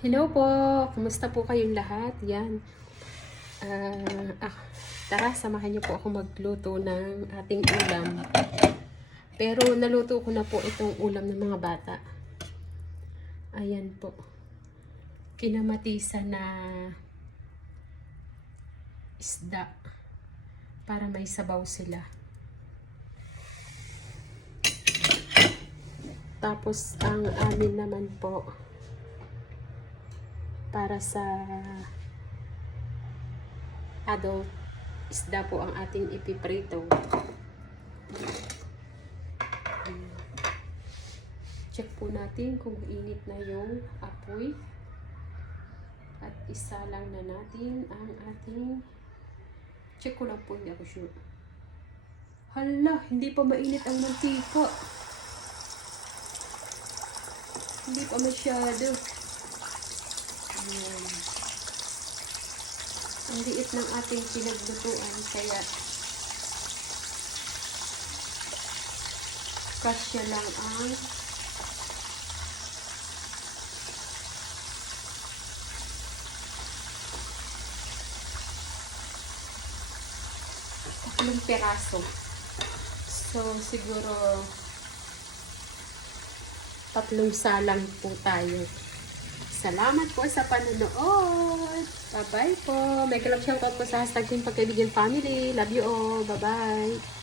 Hello po! Kumusta po kayong lahat? Yan. Tara, samahan niyo po ako magluto ng ating ulam. Pero naluto ko na po itong ulam ng mga bata. Ayan po. Kinamatisa na isda para may sabaw sila. Tapos ang amin naman po para sa adult isda po ang ating ipiprito. Check po natin kung init na yung apoy. At isa lang na natin ang ating, check ko lang po, hindi ako sure. Hala, hindi pa mainit ang mantika. Hindi pa masyado. Ayan. Ang liit ng ating pinaglutuan, kaya kasya lang ang tatlong peraso. So, siguro tatlong salang po tayo. Salamat po sa panonood. Bye-bye po. May kalab shoutout po sa hashtag Team Pagkaibigan Family. Love you all. Bye-bye.